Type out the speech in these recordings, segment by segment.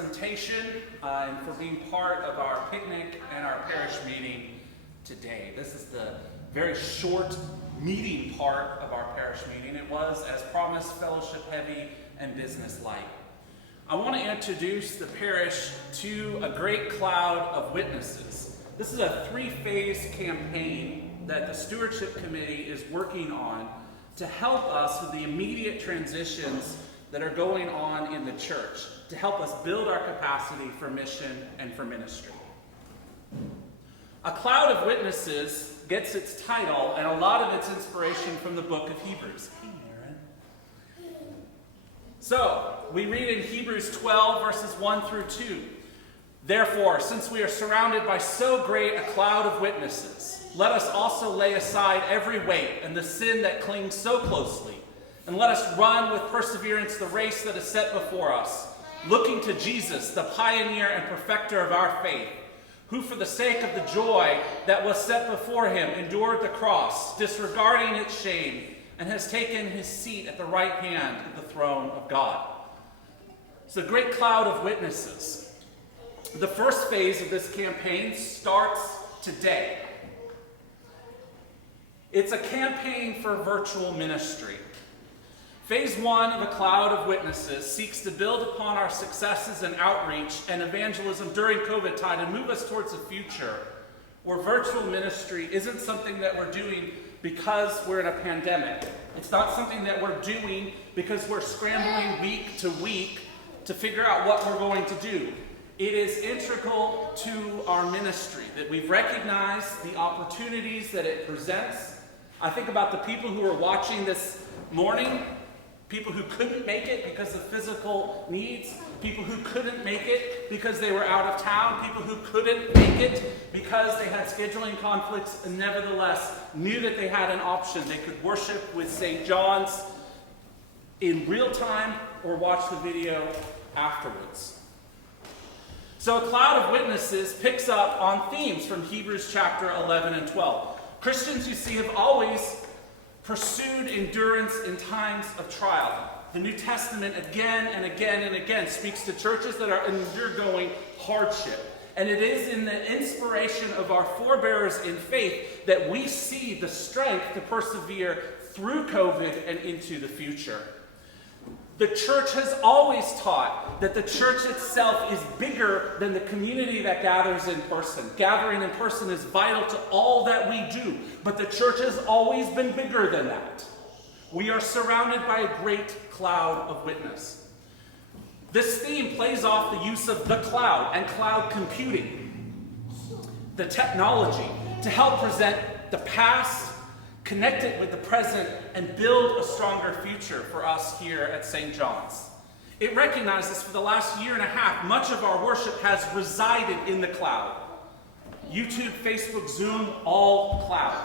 presentation and for being part of our picnic and our parish meeting today. This is the very short meeting part of our parish meeting. It was, as promised, fellowship heavy and business light. I want to introduce the parish to a great cloud of witnesses. This is a 3-phase campaign that the Stewardship Committee is working on to help us with the immediate transitions that are going on in the church, to help us build our capacity for mission and for ministry. A cloud of witnesses gets its title and a lot of its inspiration from the book of Hebrews. Hey, Maren. So, we read in Hebrews 12, verses 1 through 2. Therefore, since we are surrounded by so great a cloud of witnesses, let us also lay aside every weight and the sin that clings so closely, and let us run with perseverance the race that is set before us, looking to Jesus, the pioneer and perfecter of our faith, who for the sake of the joy that was set before him endured the cross, disregarding its shame, and has taken his seat at the right hand of the throne of God. It's a great cloud of witnesses. The first phase of this campaign starts today. It's a campaign for virtual ministry. Phase 1 of a cloud of witnesses seeks to build upon our successes in outreach and evangelism during COVID time and move us towards a future where virtual ministry isn't something that we're doing because we're in a pandemic. It's not something that we're doing because we're scrambling week to week to figure out what we're going to do. It is integral to our ministry that we've recognized the opportunities that it presents. I think about the people who are watching this morning, people who couldn't make it because of physical needs, people who couldn't make it because they were out of town, people who couldn't make it because they had scheduling conflicts and nevertheless knew that they had an option. They could worship with St. John's in real time or watch the video afterwards. So a cloud of witnesses picks up on themes from Hebrews chapter 11 and 12. Christians, you see, have always pursued endurance in times of trial. The New Testament again and again and again speaks to churches that are undergoing hardship. And it is in the inspiration of our forebears in faith that we see the strength to persevere through COVID and into the future. The church has always taught that the church itself is bigger than the community that gathers in person. Gathering in person is vital to all that we do, but the church has always been bigger than that. We are surrounded by a great cloud of witness. This theme plays off the use of the cloud and cloud computing, the technology, to help present the past, connect it with the present, and build a stronger future for us here at St. John's. It recognizes for the last year and a half, much of our worship has resided in the cloud. YouTube, Facebook, Zoom, all cloud.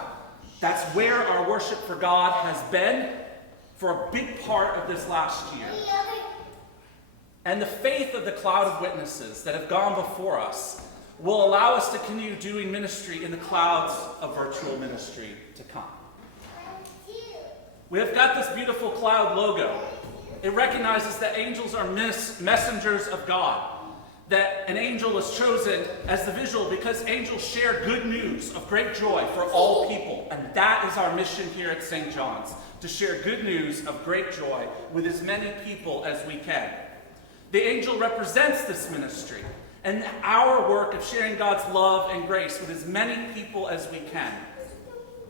That's where our worship for God has been for a big part of this last year. And the faith of the cloud of witnesses that have gone before us will allow us to continue doing ministry in the clouds of virtual ministry to come. We have got this beautiful cloud logo. It recognizes that angels are messengers of God. That an angel is chosen as the visual because angels share good news of great joy for all people. And that is our mission here at St. John's, to share good news of great joy with as many people as we can. The angel represents this ministry and our work of sharing God's love and grace with as many people as we can.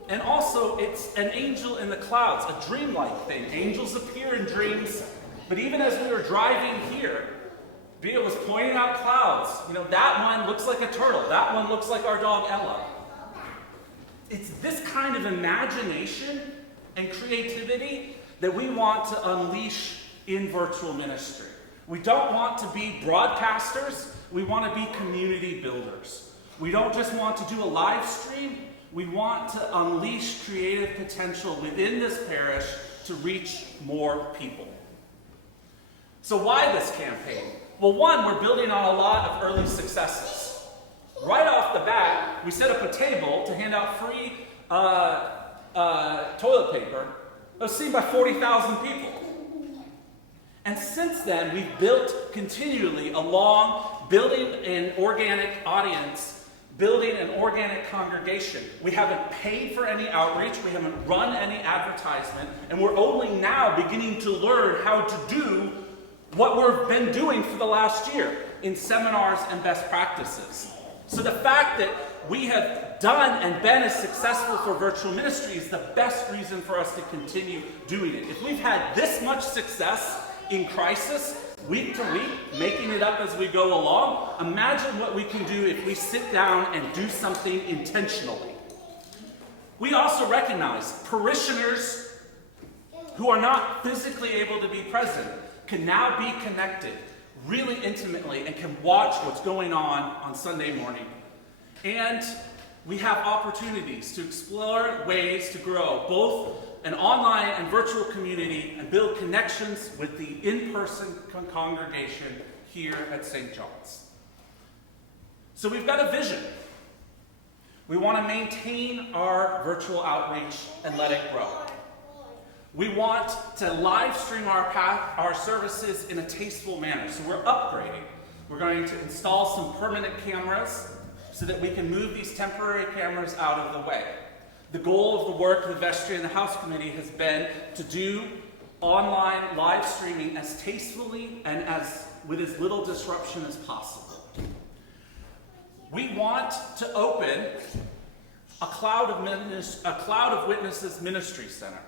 And also, it's an angel in the clouds, a dreamlike thing. Angels appear in dreams, but even as we were driving here, Bea was pointing out clouds. You know, that one looks like a turtle. That one looks like our dog Ella. It's this kind of imagination and creativity that we want to unleash in virtual ministry. We don't want to be broadcasters. We want to be community builders. We don't just want to do a live stream. We want to unleash creative potential within this parish to reach more people. So why this campaign? Well, one, we're building on a lot of early successes. Right off the bat, we set up a table to hand out free toilet paper that was seen by 40,000 people. And since then, we've built continually along building an organic audience, building an organic congregation. We haven't paid for any outreach, we haven't run any advertisement, and we're only now beginning to learn how to do what we've been doing for the last year in seminars and best practices. So the fact that we have done and been as successful for virtual ministry is the best reason for us to continue doing it. If we've had this much success in crisis, week to week, making it up as we go along, imagine what we can do if we sit down and do something intentionally. We also recognize parishioners who are not physically able to be present can now be connected really intimately and can watch what's going on Sunday morning. And we have opportunities to explore ways to grow both an online and virtual community and build connections with the in-person congregation here at St. John's. So we've got a vision. We want to maintain our virtual outreach and let it grow. We want to live stream our services in a tasteful manner, so we're upgrading. We're going to install some permanent cameras so that we can move these temporary cameras out of the way. The goal of the work of the vestry and the house committee has been to do online live streaming as tastefully and with as little disruption as possible. We want to open a Cloud of Witnesses Ministry Center.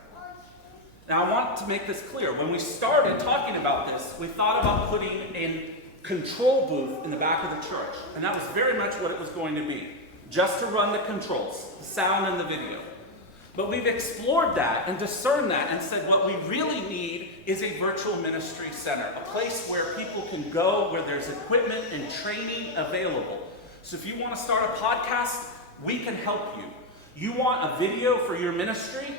Now I want to make this clear. When we started talking about this, we thought about putting a control booth in the back of the church. And that was very much what it was going to be. Just to run the controls, the sound and the video. But we've explored that and discerned that and said what we really need is a virtual ministry center, a place where people can go, where there's equipment and training available. So if you want to start a podcast, we can help you. You want a video for your ministry?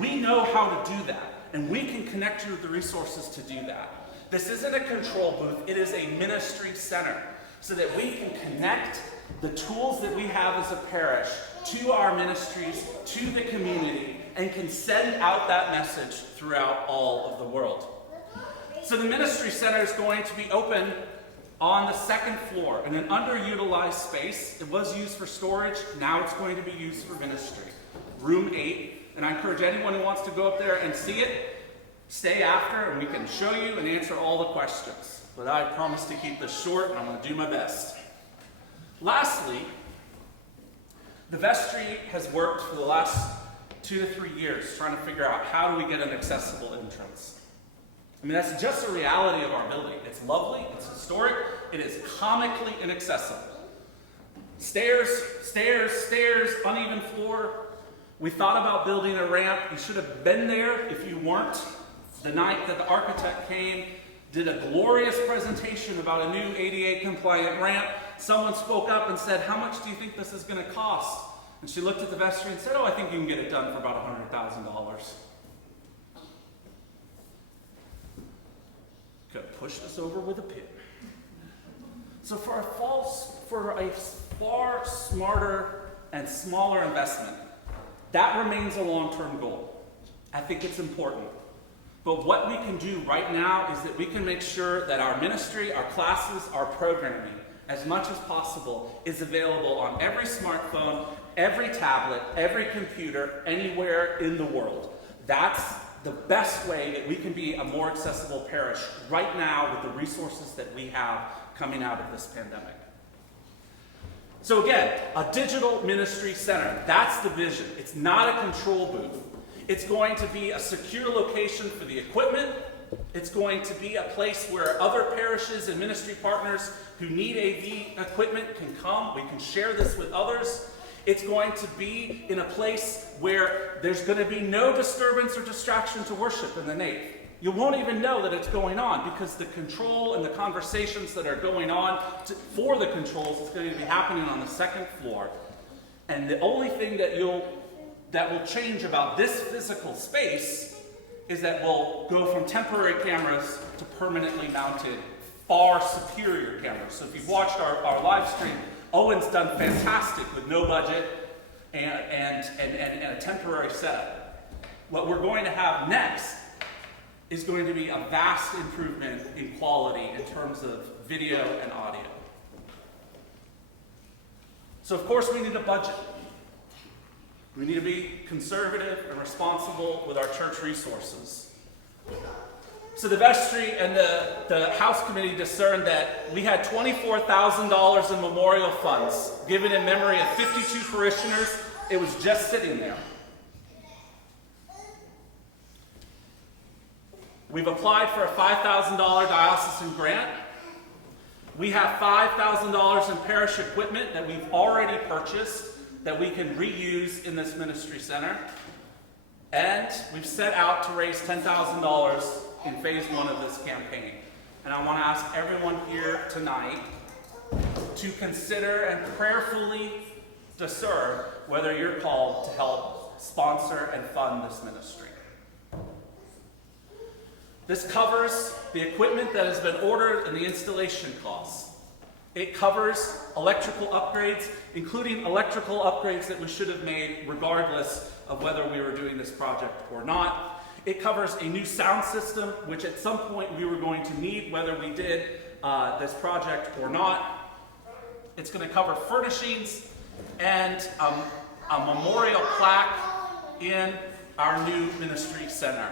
We know how to do that, and we can connect you with the resources to do that. This isn't a control booth, it is a ministry center, so that we can connect the tools that we have as a parish to our ministries, to the community, and can send out that message throughout all of the world. So the ministry center is going to be open on the second floor in an underutilized space. It was used for storage, now it's going to be used for ministry. Room 8. And I encourage anyone who wants to go up there and see it, stay after and we can show you and answer all the questions. But I promise to keep this short and I'm going to do my best. Lastly, the vestry has worked for the last 2 to 3 years trying to figure out how do we get an accessible entrance. I mean, that's just a reality of our building. It's lovely, it's historic, it is comically inaccessible. Stairs, uneven floor. We thought about building a ramp. You should have been there if you weren't. The night that the architect came, did a glorious presentation about a new ADA compliant ramp. Someone spoke up and said, "How much do you think this is going to cost?" And she looked at the vestry and said, "Oh, I think you can get it done for about $100,000. Could have pushed us over with a pin. So for a far smarter and smaller investment, that remains a long-term goal. I think it's important. But what we can do right now is that we can make sure that our ministry, our classes, our programming, as much as possible, is available on every smartphone, every tablet, every computer, anywhere in the world. That's the best way that we can be a more accessible parish right now with the resources that we have coming out of this pandemic. So again, a digital ministry center, that's the vision. It's not a control booth. It's going to be a secure location for the equipment. It's going to be a place where other parishes and ministry partners who need AV equipment can come. We can share this with others. It's going to be in a place where there's going to be no disturbance or distraction to worship in the nave. You won't even know that it's going on because the control and the conversations that are going on for the controls is going to be happening on the second floor. And the only thing that will change about this physical space is that we'll go from temporary cameras to permanently mounted, far superior cameras. So if you've watched our live stream, Owen's done fantastic with no budget and a temporary setup. What we're going to have next is going to be a vast improvement in quality in terms of video and audio. So of course we need a budget. We need to be conservative and responsible with our church resources. So the vestry and the House Committee discerned that we had $24,000 in memorial funds given in memory of 52 parishioners. It was just sitting there. We've applied for a $5,000 diocesan grant. We have $5,000 in parish equipment that we've already purchased that we can reuse in this ministry center. And we've set out to raise $10,000 in phase 1 of this campaign. And I want to ask everyone here tonight to consider and prayerfully discern whether you're called to help sponsor and fund this ministry. This covers the equipment that has been ordered and the installation costs. It covers electrical upgrades, including electrical upgrades that we should have made regardless of whether we were doing this project or not. It covers a new sound system, which at some point we were going to need whether we did this project or not. It's going to cover furnishings and a memorial plaque in our new ministry center.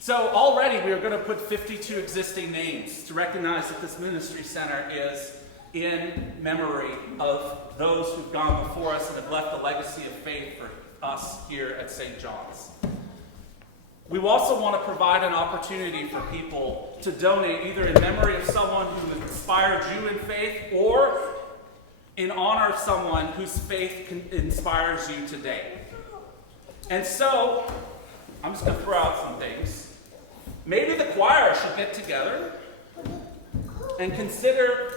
So already we are going to put 52 existing names to recognize that this ministry center is in memory of those who've gone before us and have left a legacy of faith for us here at St. John's. We also want to provide an opportunity for people to donate either in memory of someone who inspired you in faith or in honor of someone whose faith inspires you today. And so, I'm just going to throw out some things. Maybe the choir should get together and consider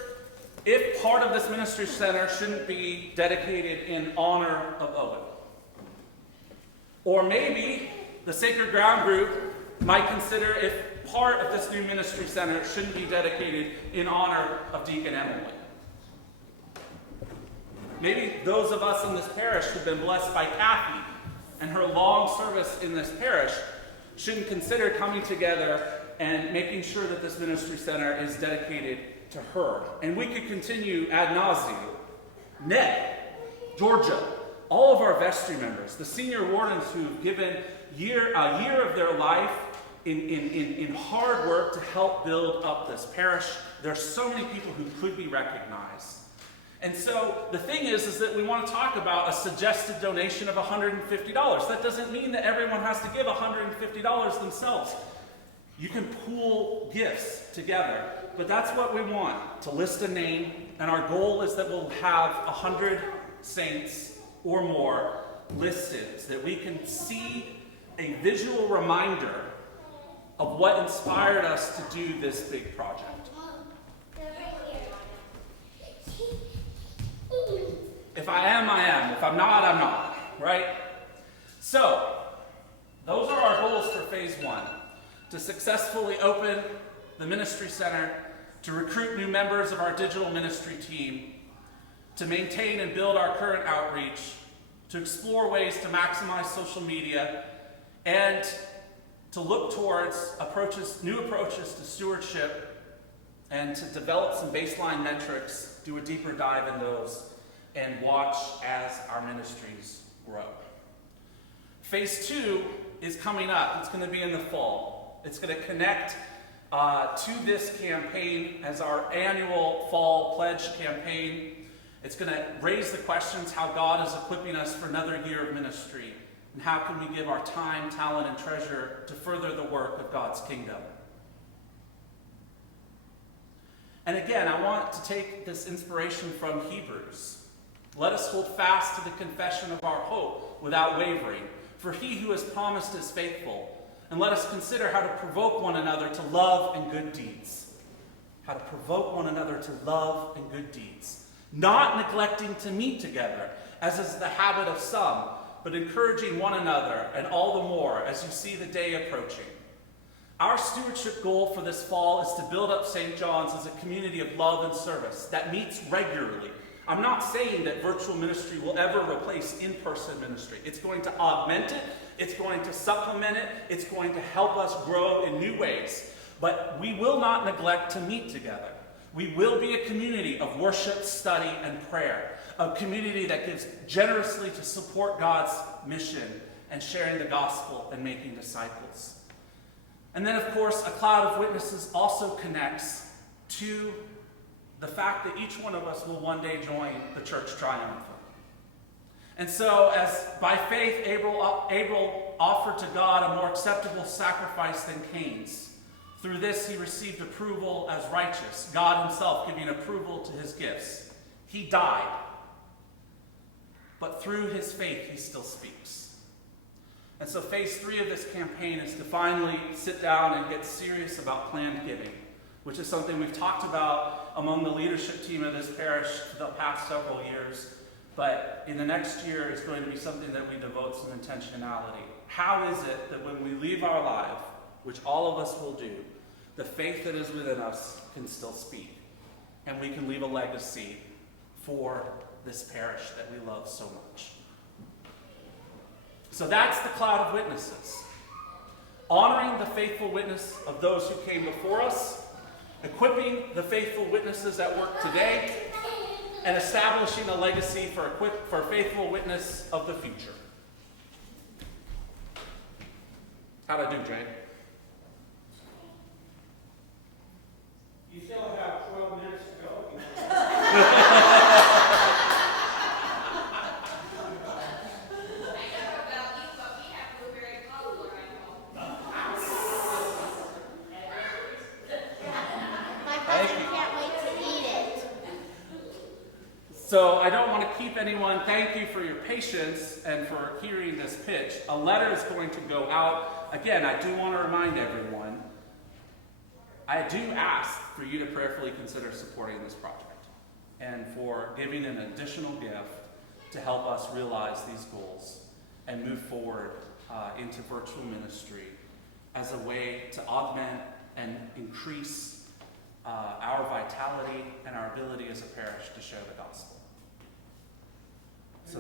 if part of this ministry center shouldn't be dedicated in honor of Owen. Or maybe the Sacred Ground group might consider if part of this new ministry center shouldn't be dedicated in honor of Deacon Emily. Maybe those of us in this parish who've been blessed by Kathy and her long service in this parish shouldn't consider coming together and making sure that this ministry center is dedicated to her. And we could continue ad nauseum. Ned, Georgia, all of our vestry members, the senior wardens who've given a year of their life in hard work to help build up this parish. There's so many people who could be recognized. And so the thing is that we want to talk about a suggested donation of $150. That doesn't mean that everyone has to give $150 themselves. You can pool gifts together, but that's what we want, to list a name, and our goal is that we'll have 100 saints or more listed so that we can see a visual reminder of what inspired us to do this big project. If I am, I am. If I'm not, I'm not. Right? So, those are our goals for phase 1. To successfully open the ministry center, to recruit new members of our digital ministry team, to maintain and build our current outreach, to explore ways to maximize social media, and to look towards new approaches to stewardship, and to develop some baseline metrics, do a deeper dive in those, and watch as our ministries grow. Phase 2 is coming up. It's going to be in the fall. It's going to connect to this campaign as our annual fall pledge campaign. It's going to raise the questions how God is equipping us for another year of ministry, and how can we give our time, talent, and treasure to further the work of God's kingdom. And again, I want to take this inspiration from Hebrews. Let us hold fast to the confession of our hope without wavering, for he who has promised is faithful. And let us consider how to provoke one another to love and good deeds. How to provoke one another to love and good deeds. Not neglecting to meet together, as is the habit of some, but encouraging one another, and all the more as you see the day approaching. Our stewardship goal for this fall is to build up St. John's as a community of love and service that meets regularly, I'm not saying that virtual ministry will ever replace in-person ministry. It's going to augment it, it's going to supplement it, it's going to help us grow in new ways. But we will not neglect to meet together. We will be a community of worship, study, and prayer. A community that gives generously to support God's mission and sharing the gospel and making disciples. And then, of course, a cloud of witnesses also connects to the fact that each one of us will one day join the church triumphant. And so, as by faith Abel offered to God a more acceptable sacrifice than Cain's, through this he received approval as righteous, God himself giving approval to his gifts. He died, but through his faith he still speaks. And so phase 3 of this campaign is to finally sit down and get serious about planned giving, which is something we've talked about among the leadership team of this parish for the past several years. But in the next year, it's going to be something that we devote some intentionality. How is it that when we leave our life, which all of us will do, the faith that is within us can still speak, and we can leave a legacy for this parish that we love so much? So that's the cloud of witnesses. Honoring the faithful witness of those who came before us, equipping the faithful witnesses at work today, and establishing a legacy for faithful witness of the future. How'd I do, Jane? You still have 12 minutes to go. So I don't want to keep anyone. Thank you for your patience and for hearing this pitch. A letter is going to go out. Again, I do want to remind everyone, I do ask for you to prayerfully consider supporting this project and for giving an additional gift to help us realize these goals and move forward into virtual ministry as a way to augment and increase our vitality and our ability as a parish to share the gospel. So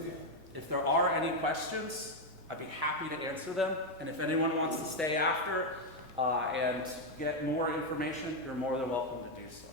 if there are any questions, I'd be happy to answer them. And if anyone wants to stay after and get more information, you're more than welcome to do so.